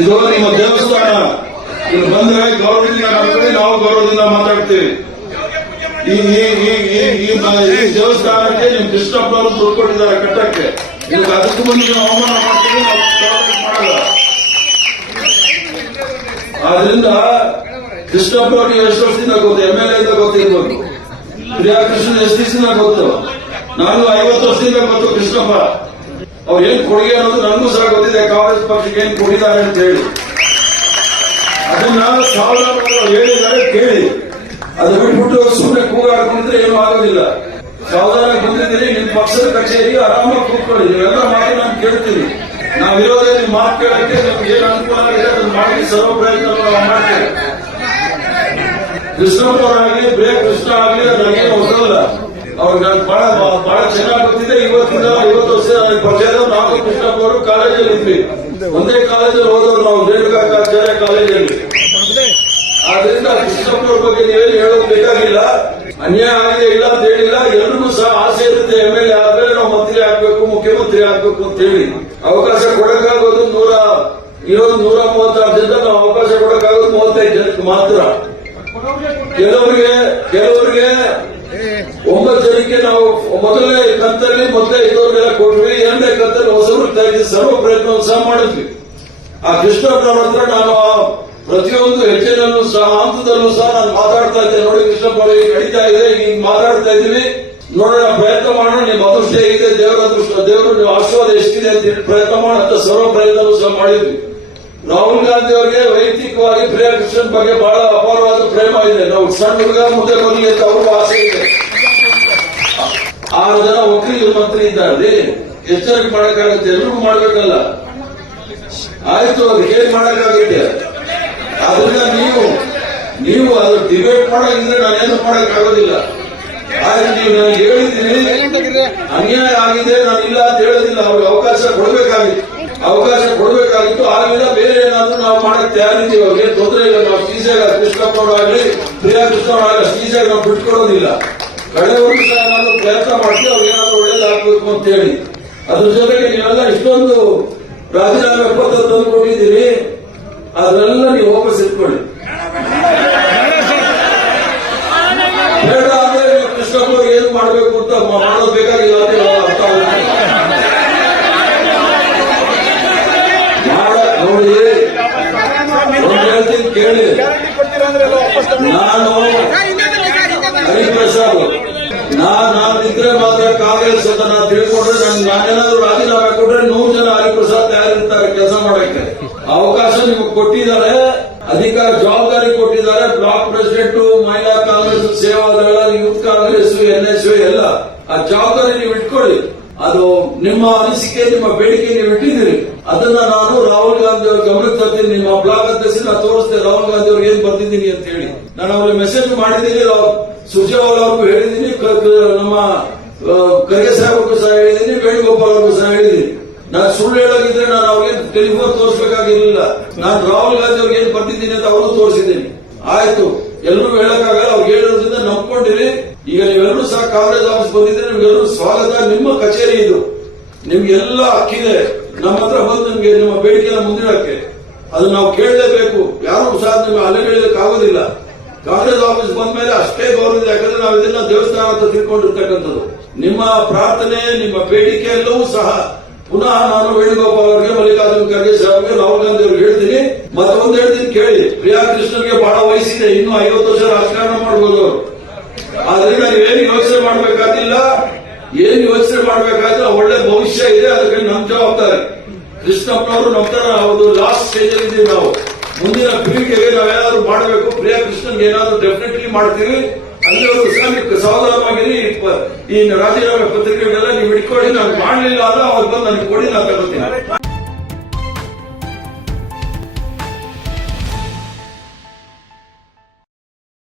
ಇದು ನಿಮ್ಮ ದೇವಸ್ಥಾನ. ಇಲ್ಲಿ ಬಂದ್ರೆ ಗೌರವದಿಂದ ನಾವು ಗೌರವದಿಂದ ಮಾತಾಡ್ತೀವಿ. ಈ ದೇವಸ್ಥಾನಕ್ಕೆ ನಿಮ್ ಕೃಷ್ಣಪ್ಪ ಅವರು ದುಡ್ಡು ಕೊಟ್ಟಿದ್ದಾರೆ ಕಟ್ಟಕ್ಕೆ. ಈಗ ಅದಕ್ಕೂ ಮುಂದೆ ನೀವು ಅವಮಾನ ಮಾಡ್ತೀವಿ, ಮಾಡಲ್ಲ. ಆದ್ರಿಂದ ಕೃಷ್ಣಪ್ಪ ಅವ್ರಿಗೆ ಎಷ್ಟು ವರ್ಷದಿಂದ ಗೊತ್ತು, MLA ಇಂದ ಗೊತ್ತಿರ್ಬೋದು. ಪ್ರಿಯಾ ಕೃಷ್ಣ ಎಷ್ಟು ದಿವಸದಿಂದ ಗೊತ್ತು, ನಾನು 50 ವರ್ಷದಿಂದ ಗೊತ್ತು ಕೃಷ್ಣಪ್ಪ. ಅವ್ರು ಏನ್ ಕೊಡುಗೆ ಅನ್ನೋದು ನನಗೂ ಸಹ ಗೊತ್ತಿದೆ, ಕಾಂಗ್ರೆಸ್ ಪಕ್ಷಕ್ಕೆ ಏನ್ ಕೊಟ್ಟಿದ್ದಾರೆ ಅಂತ ಹೇಳಿ. ಅದನ್ನ ಸಾವಿರಾರು ಹೇಳಿದ್ದಾರೆ ಕೇಳಿ. ಅದು ಬಿಟ್ಬಿಟ್ಟು ಸುಮ್ಮನೆ ಕೂಗಾಡ್ಕೊಂಡ್ರೆ ಏನೂ ಆಗೋದಿಲ್ಲ. ಸಾವಧಾನ ಬಂದಿದ್ದೀರಿ, ನಿಮ್ ಪಕ್ಷದ ಕಚೇರಿ ಆರಾಮಾಗಿ ಕೂತ್ಕೊಳ್ಳಿ. ನೀವೆಲ್ಲ ಮಾತು ನಾನು ಕೇಳ್ತೀನಿ. ನಾವಿರೋದೇ ನಿಮ್ ಮಾತು ಕೇಳಕ್ಕೆ ನಮ್ಗೆ ಏನು ಅನುಕೂಲ ಆಗಿದೆ ಅದನ್ನ ಮಾಡಿ ಸರ್ವ ಪ್ರಯತ್ನ ಮಾಡ್ತೇವೆ. ಕೃಷ್ಣಪ್ಪ ಅವರಾಗಲಿ ಬ್ರೇಕ್ ಕೃಷ್ಣ ಆಗಲಿ ನನಗೇನು ಹೊಸದಲ್ಲ. ಅವ್ರಿಗೆ ಬಹಳ ಚೆನ್ನಾಗಿ ಗೊತ್ತಿದೆ. 50 ವರ್ಷ ಪರಿಚಯದ ನಾವು ಕೃಷ್ಣಪ್ಪ ಅವರು ಕಾಲೇಜಲ್ಲಿ ಇದ್ವಿ, ಒಂದೇ ಕಾಲೇಜಲ್ಲಿ ಹೋದವ್ರು ನಾವು, ರೇಣುಕಾಚಾರ್ಯ ಕಾಲೇಜಲ್ಲಿ. ಆದ್ರಿಂದ ಕೃಷ್ಣಪ್ಪ ಅವ್ರ ಬಗ್ಗೆ ನೀವೇನು ಹೇಳೋದು ಬೇಕಾಗಿಲ್ಲ. ಅನ್ಯಾಯ ಆಗಿದೆ ಇಲ್ಲ ಅಂತ ಹೇಳಿಲ್ಲ. ಎಲ್ರಿಗೂ ಸಹ ಆಸೆ ಇರುತ್ತೆ, MLA ಆದ್ಮೇಲೆ ನಾವು ಮಂತ್ರಿ ಆಗ್ಬೇಕು, ಮುಖ್ಯಮಂತ್ರಿ ಆಗ್ಬೇಕು ಅಂತ ಹೇಳಿ. ಅವಕಾಶ ಕೊಡಕ್ಕಾಗೋದು 136 ಜನ, ನಾವು ಅವಕಾಶ ಕೊಡಕ್ಕಾಗೋದು 35 ಜನಕ್ಕೆ ಮಾತ್ರ. ಕೆಲವರಿಗೆ 9 ಜನಕ್ಕೆ ನಾವು ಮೊದಲನೇ ಕಂತಲ್ಲಿ ಇದ್ದವ್ರಿಗೆಲ್ಲ ಕೊಟ್ವಿ. 2ನೇ ಕಂತಲ್ಲಿ ಹೊಸರು ತೆಗೆದು ಸರ್ವ ಪ್ರಯತ್ನವನ್ನು ಸಹ ಮಾಡಿದ್ವಿ. ಆ ಕೃಷ್ಣಪ್ಪನವ್ರ ಹತ್ರ ನಾನು ಪ್ರತಿಯೊಂದು ಹೆಜ್ಜೆನಲ್ಲೂ ಸಹ ಹಂತದಲ್ಲೂ ಸಹ ನಾನು ಮಾತಾಡ್ತಾ ಇದ್ದೆ. ನೋಡಿ ಕೃಷ್ಣಪ್ಪ ನಡೀತಾ ಇದೆ, ಈಗ ಮಾತಾಡ್ತಾ ಇದ್ದೀವಿ, ನೋಡೋಣ ಪ್ರಯತ್ನ ಮಾಡೋಣ. ನಿಮ್ಮ ಅದೃಷ್ಟ ಹೇಗಿದೆ, ದೇವರ ಅದೃಷ್ಟ, ದೇವರು ನೀವು ಆಶೀರ್ವಾದ ಎಷ್ಟಿದೆ ಅಂತ ಹೇಳಿ ಪ್ರಯತ್ನ ಮಾಡಂತ ಸರ್ವ ಪ್ರಯತ್ನವೂ ಸಹ ಮಾಡಿದ್ವಿ. ರಾಹುಲ್ ಗಾಂಧಿ ಅವರಿಗೆ ವೈಯಕ್ತಿಕವಾಗಿ ಪ್ರಿಯಾ ಕೃಷ್ಣನ್ ಬಗ್ಗೆ ಬಹಳ ಅಪಾರವಾದ ಪ್ರೇಮ ಇದೆ. ನಾವು ಸಣ್ಣ ಹುಡುಗ ಮುಂದೆ ಬರಲಿ ಅಂತ ಅವ್ರಿಗೂ ಆಸೆ ಇದೆ. 6 ಜನ ಒಕ್ಕಲಿಗರ ಮಂತ್ರಿ ಇದ್ದಾರೆ, ಎಚ್ಚರಿಕೆ ಮಾಡಕ್ಕಾಗತ್ತೆ, ಎಲ್ರಿಗೂ ಮಾಡ್ಬೇಕಲ್ಲ. ಆಯ್ತು, ಅದಕ್ಕೆ ಏನ್ ಮಾಡಕ್ಕಾಗತ್ತೆ. ಆದ್ರಿಂದ ನೀವು ಅದು ಡಿಬೇಟ್ ಮಾಡೋದಿದ್ರೆ ನಾನೇನು ಮಾಡಕ್ಕಾಗೋದಿಲ್ಲ. ಆದ್ರೆ ನೀವು ನಾನು ಹೇಳಿದ್ದೀನಿ, ಅನ್ಯಾಯ ಆಗಿದೆ, ನಾನು ಇಲ್ಲ ಅಂತ ಹೇಳೋದಿಲ್ಲ. ಅವ್ರಿಗೆ ಅವಕಾಶ ಕೊಡಬೇಕಾಗಿತ್ತು. ಆಗಲಿಲ್ಲ, ಬೇರೆ ಏನಾದ್ರೂ ನಾವು ಮಾಡಕ್ ತಯಾರಿದ್ದೀವಿ. ಅವ್ರಿಗೆ ತೊಂದರೆ ಇಲ್ಲ. ನಾವು ಸೀಸಾಗ ಕೃಷ್ಣಪ್ಪ ಅವರಾಗಲಿ ಪ್ರಿಯಾ ಕೃಷ್ಣ ಅವರಾಗಲಿ ಸೀಸಾಗ ನಾವು ಬಿಟ್ಕೊಡೋದಿಲ್ಲ. ಕಡೆವರೆಗೂ ಸಹ ನಾನು ಪ್ರಯತ್ನ ಮಾಡ್ತೀವಿ, ಅವ್ರಿಗೆ ಏನಾದ್ರು ಒಳ್ಳೇದಾಗಬೇಕು ಅಂತ ಹೇಳಿ. ಅದ್ರ ಜೊತೆಗೆ ನೀವೆಲ್ಲ ಇಷ್ಟೊಂದು ರಾಜೀನಾಮೆ ಪತ್ರ ತಂದು ಕೊಟ್ಟಿದ್ದೀರಿ, ಅದನ್ನೆಲ್ಲ ನೀವು ವಾಪಸ್ ಇಟ್ಕೊಳ್ಳಿ. ಬೇಡ ಅಂದ್ರೆ ಕೃಷ್ಣಪ್ಪ ಏನು ಮಾಡಬೇಕು ಅಂತ ಮಾಡೋದು ಬೇಕಾಗಿಲ್ಲ ಅಂತ ಅರ್ಥ ಆಗುತ್ತೆ. ನೋಡಿ, ಹೇಳ್ತೀನಿ ಕೇಳಿ. ನಾನು ಹರಿಪ್ರಸಾದ್, ನಾನಿದ್ರೆ ಮಾತ್ರ ಕಾಂಗ್ರೆಸ್ ಅಂತ ನಾನು ತಿಳ್ಕೊಂಡ್ರೆ, ನಾನೇನಾದ್ರೂ ರಾಜೀನಾಮೆ ಕೊಟ್ರೆ 100 ಜನ ಹರಿಪ್ರಸಾದ್ ತಯಾರಿರ್ತಾರೆ ಕೆಲಸ ಮಾಡಕ್ಕೆ. ಅವಕಾಶ ನಿಮಗೆ ಕೊಟ್ಟಿದ್ದಾರೆ, ಅಧಿಕಾರ ಜವಾಬ್ದಾರಿ ಕೊಟ್ಟಿದ್ದಾರೆ. ಬ್ಲಾಕ್ ಪ್ರೆಸಿಡೆಂಟ್, ಮಹಿಳಾ ಕಾಂಗ್ರೆಸ್, ಸೇವಾದಳ, ಯೂತ್ ಕಾಂಗ್ರೆಸ್, NSU ಎಲ್ಲ ಆ ಜವಾಬ್ದಾರಿ ನೀವು ಇಟ್ಕೊಳ್ಳಿ. ಅದು ನಿಮ್ಮ ಅನಿಸಿಕೆ, ನಿಮ್ಮ ಬೇಡಿಕೆ ನೀವು ಇಟ್ಟಿದ್ದೀರಿ. ಅದನ್ನ ನಾನು ರಾಹುಲ್ ಗಾಂಧಿ ಅವ್ರ ಗಮನಕ್ಕೆ ತರ್ತೀನಿ. ನಿಮ್ಮ ಬ್ಲಾಗ್ ಅಧ್ಯಕ್ಷ ನಾನು ತೋರಿಸ್ತೇನೆ ರಾಹುಲ್ ಗಾಂಧಿ ಅವ್ರಿಗೆ ಏನ್ ಬರ್ತಿದ್ದೀನಿ ಅಂತ ಹೇಳಿ. ನಾನು ಅವ್ರಿಗೆ ಮೆಸೇಜ್ ಮಾಡಿದ್ದೀನಿ, ಸುರ್ಜೇವಾಲಾ ಅವ್ರಿಗೂ ಹೇಳಿದ್ದೀನಿ, ನಮ್ಮ ಖರ್ಗೆ ಸಾಹೇಬ್ರಿಗೂ ಸಹ ಹೇಳಿದ್ದೀನಿ, ವೇಣುಗೋಪಾಲ್ ಅವ್ರಿಗೂ ಸಹ ಹೇಳಿದ್ದೀನಿ. ನಾನು ಸುಳ್ಳು ಹೇಳೋಗಿದ್ರೆ ನಾನು ಅವ್ರಿಗೆ ಟೆಲಿಫೋನ್ ತೋರಿಸಬೇಕಾಗಿರ್ಲಿಲ್ಲ. ನಾನು ರಾಹುಲ್ ಗಾಂಧಿ ಅವ್ರಿಗೆ ಏನ್ ಬರ್ತಿದ್ದೀನಿ ಅಂತ ಅವ್ರಿಗೂ ತೋರಿಸಿದ್ದೀನಿ. ಆಯ್ತು, ಎಲ್ಲರೂ ಹೇಳಕ್ಕಾಗಲ್ಲ. ಅವ್ರಿಗೆ ಹೇಳೋದ್ರಿಂದ ನಂಬ್ಕೊಂಡಿರಿ. ಈಗ ನೀವೆಲ್ಲರೂ ಸಹ ಕಾಂಗ್ರೆಸ್ ಆಫೀಸ್ ಬಂದಿದ್ರೆ ನಿಮ್ಗೆಲ್ಲರೂ ಸ್ವಾಗತ. ನಿಮ್ಮ ಕಚೇರಿ ಇದು, ನಿಮ್ಗೆಲ್ಲ ಹಕ್ಕಿದೆ ನಮ್ಮ ಹತ್ರ ಬಂದು ನಿಮ್ಗೆ ನಿಮ್ಮ ಬೇಡಿಕೆನ ಮುಂದಿಡಕ್ಕೆ. ಅದು ನಾವು ಕೇಳಲೇಬೇಕು. ಯಾರು ಸಹ ನಿಮ್ಗೆ ಅಲೆಗಳಿಯಕ್ಕೆ ಆಗೋದಿಲ್ಲ. ಕಾಂಗ್ರೆಸ್ ಆಫೀಸ್ ಬಂದ ಮೇಲೆ ಅಷ್ಟೇ ಗೌರವ ಇದೆ. ಯಾಕಂದ್ರೆ ನಾವು ಇದನ್ನ ದೇವಸ್ಥಾನ ಅಂತ ತಿಳ್ಕೊಂಡಿರ್ತಕ್ಕಂಥದ್ದು. ನಿಮ್ಮ ಪ್ರಾರ್ಥನೆ, ನಿಮ್ಮ ಬೇಡಿಕೆ ಎಲ್ಲವೂ ಸಹ ಪುನಃ ನಾನು ವೇಣುಗೋಪಾಲ್ ಅವರಿಗೆ, ಮಲ್ಲಿಕಾರ್ಜುನ ಖರ್ಗೆ ಸಾಹೇಬ್ಗೆ, ರಾಹುಲ್ ಗಾಂಧಿ ಅವ್ರಿಗೆ ಹೇಳ್ತೀನಿ. ಮತ್ತೊಂದು ಹೇಳ್ತೀನಿ ಕೇಳಿ. ಪ್ರಿಯಾ ಕೃಷ್ಣನ್ಗೆ ಬಹಳ ವಯಸ್ಸಿದೆ, ಇನ್ನು 50 ವರ್ಷ ರಾಜಕಾರಣ ಮಾಡಬಹುದು ಅವರು. ಆದ್ರಿಂದ ನೀವೇನು ಯೋಚನೆ ಮಾಡಬೇಕಾಗಿಲ್ಲ. ಏನು ಯೋಚನೆ ಮಾಡಬೇಕಾದ್ರೆ ಒಳ್ಳೆ ಭವಿಷ್ಯ ಇದೆ. ಅದಕ್ಕೆ ನಮ್ಮ ಜವಾಬ್ದಾರಿ. ಕೃಷ್ಣಪ್ಪನವರು ನಮ್ಮ ತರ ಒಂದು ಲಾಸ್ಟ್ ಸ್ಟೇಜ್ ಅಲ್ಲಿ ಇದ್ದೀವಿ. ನಾವು ಮುಂದಿನ ಪೀಳಿಗೆಗೆ ನಾವೇನಾದ್ರೂ ಮಾಡಬೇಕು. ಪ್ರಿಯಾ ಕೃಷ್ಣನ್ಗೆ ಏನಾದ್ರೂ ಡೆಫಿನೆಟ್ಲಿ ಮಾಡ್ತೀವಿ. ಅಲ್ಲಿವರು ಸಾವಧಾನವಾಗಿರಿ. ಈ ರಾಜೀನಾಮೆ ಪತ್ರಿಕೆಗಳೆಲ್ಲ ನೀವು ಇಟ್ಕೊಳ್ಳಿ. ನಾನು ಮಾಡಲಿಲ್ಲ ಅಂದ್ರೆ ಅವ್ರು ಬಂದು ನನಗೆ ಕೊಡಿ, ನಾನು ತಗೋತೀನಿ.